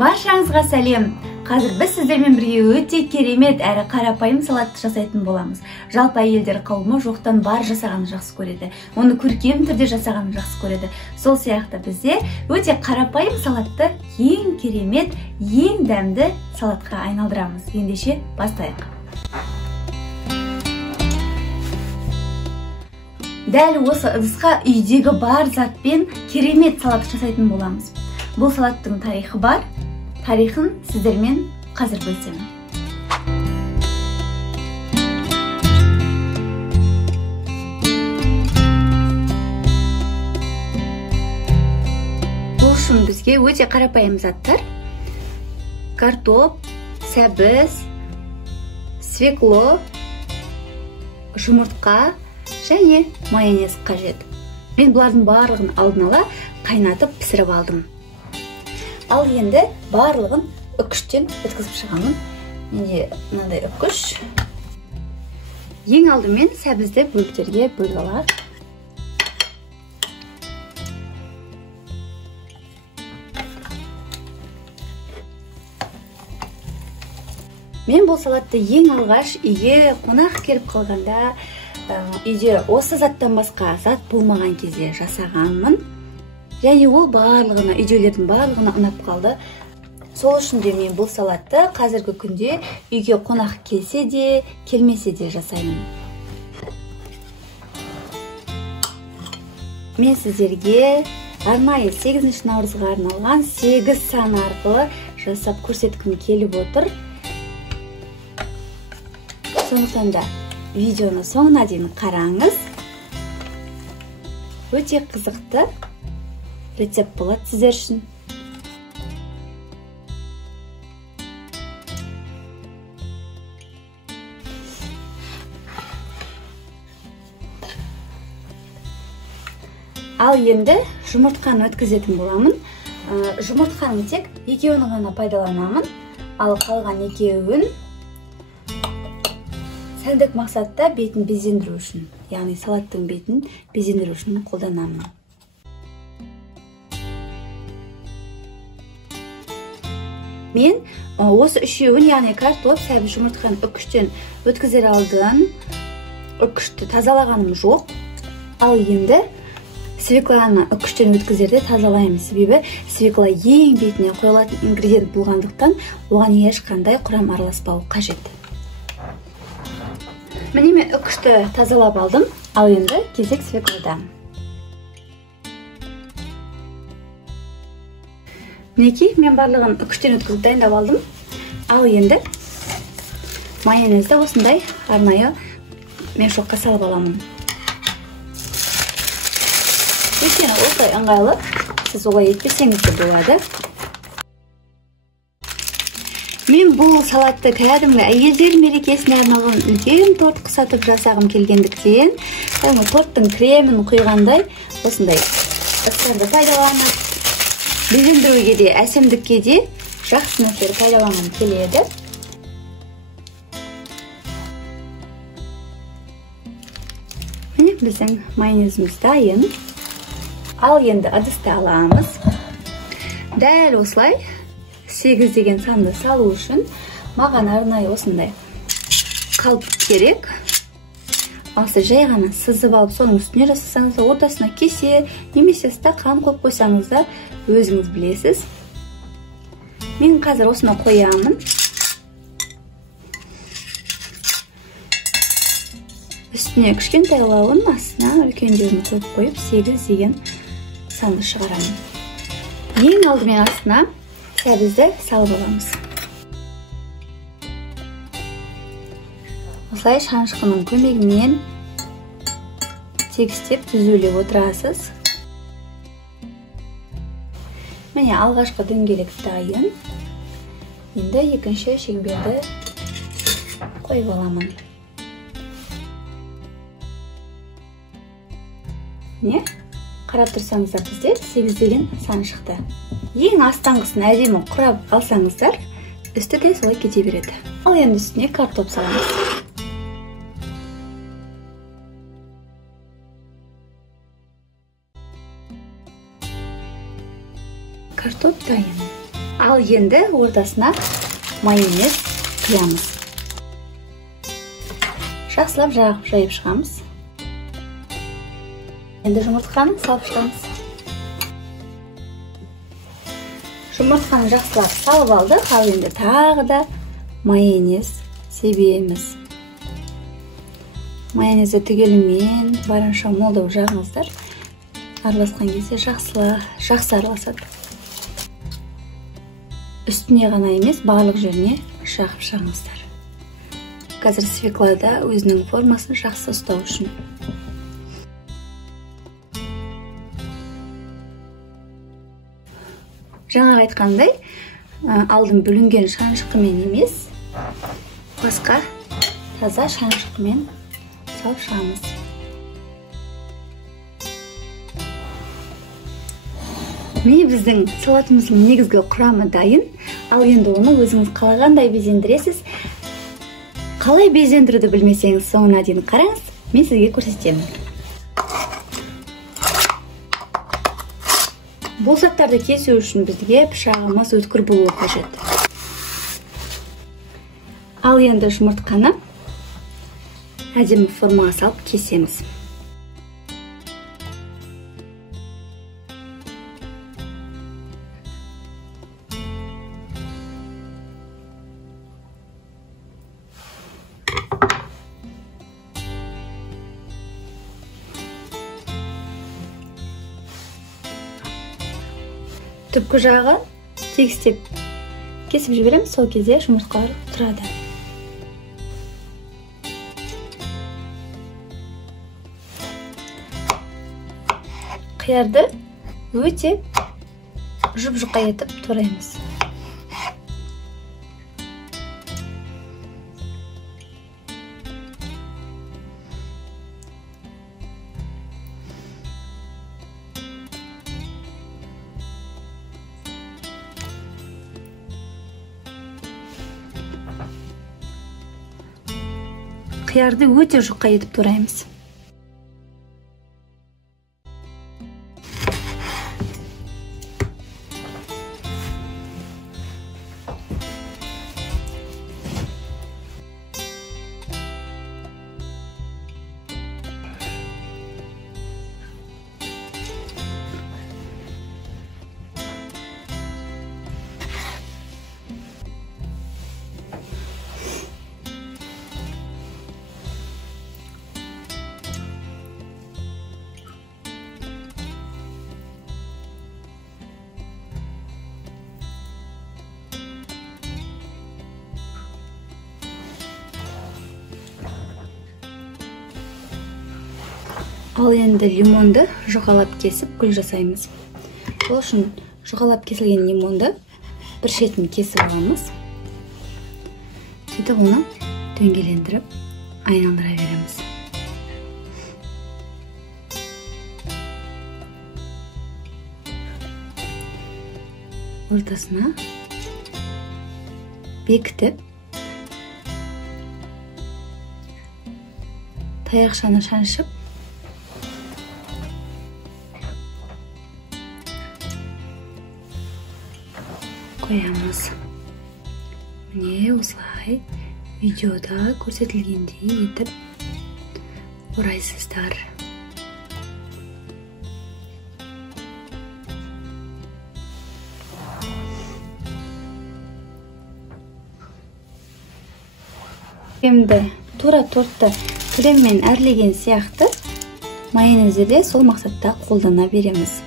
Баршаңызға сәлем. Қазір біз сіздермен бірге өте керемет әрі қарапайым салат жасайтын боламыз. Жалпы әйелдер қауымы жоқтан бар жасағанды жақсы көреді. Оны көркем түрде жасағанды жақсы көреді. Сол сияқты бізде өте қарапайым салатты ең керемет, ең дәмді салатқа айналдырамыз. Ендеше бастайық. Дәл осы ыдысқа үйдегі бар затпен керемет салат жасайтын боламыз. Бұл салаттың тарихы бар. Тарихын сіздермен қазір бөлісемін. Бұл үшін бізге өте қарапайым заттар: картоп, сәбіз, свекло, жұмыртқа және майонез қажет. Мен бұлардың барлығын алдын ала қайнатып пісіріп алдым. Ал енді барлығын үкіштен өткізіп шығамын. Менде мынандай үкіш. Ең алдымен сәбізді бөліктерге бөліп алайық. Мен бұл салатты ең алғаш үйге қонақ келіп қалғанда, үйде осы заттан басқа зат болмаған кезде жасағанмын. Және ол барлығына, үйдегілердің барлығына ұнап қалды. Сол үшін де мен бұл салатты қазіргі күнде үйге қонақ келсе де, келмесе де жасаймын. Мен сіздерге арнайы 8 наурызға арналған 8 сан арқылы жасап көрсеткім келіп отыр. Сондықтан да видеоны соңына дейін қараңыз. Өте қызықты рецепт болады сіздер үшін. Ал енді жұмыртқаны өткізетін боламын. Жұмыртқаны тек екеуін ғана пайдаланамын. Ал қалған екеуін сәндік мақсатта бетін безендіру үшін, яғни салаттың бетін безендіру үшін қолданамын. Мен осы үшеуін, яғни картоп, сәбіз, жұмыртқаны үкіштен өткізер алдын үкішті тазалағаным жоқ. Ал енді свекланы үкіштен өткізерде тазалаймын. Себебі свекла ең бетіне қойылатын ингредиент болғандықтан оған ешқандай құрам араласпауы қажет. Міне мен үкішті тазалап алдым. Ал енді кезек свеклада. Мінекей, мен барлығын үкіштен өткізіп дайындап алдым. Ал енді майонезді осындай арнайы мешокқа салып аламын. Өйткені осылай ыңғайлы, сіз олай етпесеңіз де болады. Мен бұл салатты кәдімгі әйелдер мерекесіне арналған үлкен торт сатып жасағым келгендіктен, торттың кремін құйғандай осындай ыдыстарды пайдаланып, безендіруге де, әсемдікке де жақсы нәрселер пайдаланғым келеді. Міне біздің майонезіміз дайын. Ал енді ыдысты аламыз. Дәл осылай 8 деген санды салу үшін маған арнайы осындай қалып керек. Ал сіз жай ғана сызып алып, соның үстіне жасасаңыз, ортасына кесе немесе стақан қойып қойсаңыз да өзіңіз білесіз. Мен қазір осыны қоямын. Үстіне кішкентай лауын, астына үлкендерін қойып 8 деген санды шығарамын. Ең алдымен астына сәбізді салып аламыз. Осылай шанышқының көмегімен тегістеп түзулеп отырасыз. Міне алғашқы дөңгелек дайын. Енді екінші шеңберді қойып аламын. Не? Қарап тұрсаңыздар, бізде 8 деген сан шықты. Ең астаңғысын әдемі құрап алсаңыздар, үсті де солай кете береді. Ал енді үстіне картоп саламыз. Картоп дайын. Ал енді ортасына майонез құямыз. Жақсылап жайып шығамыз. Енді жұмыртқаны салып шығамыз. Жұмыртқаны жақсылап салып алдық. Ал енді тағы да майонез себеміз. Майонезді түгелімен барынша молдау жағыңыздар. Араласқан кезде жақсы араласады. Үстіне ғана емес, барлық жеріне жағып шығыңыздар. Қазір свеклада өзінің формасын жақсы ұстау үшін. Жаңа айтқандай, алдын бүлінген шанышқымен емес, басқа таза шанышқымен салып шығамыз. Міне біздің салатымыздың негізгі құрамы дайын. Ал енді оны өзіңіз қалағандай безендіресіз. Қалай безендіруді білмесеңіз, соңына дейін қараңыз, мен сізге көрсетемін. Бұл заттарды кесу үшін бізге пышағымыз өткір болуы қажет. Ал енді жұмыртқаны әдемі формаға салып кесеміз. Түпкі жағы тегістеп кесіп жібереміз, сол кезде жұмыртқалар тұрады. Қиярды өте жұп-жұқа етіп тураймыз. Қиярды өте жұқа етіп тураймыз. Ал енді лимонды жұқалап кесіп гүл жасаймыз. Сол үшін жұқалап кесілген лимонды бір шетін кесіп аламыз. Сөйтіп оны дөңгелендіріп айналдыра береміз. Ортасына бекітіп таяқшаны шаншып қоямыз. Міне осылай видеода көрсетілгендей етіп орайсыздар. Кремді тура тортты креммен әрлеген сияқты майонезді де сол мақсатта қолдана береміз.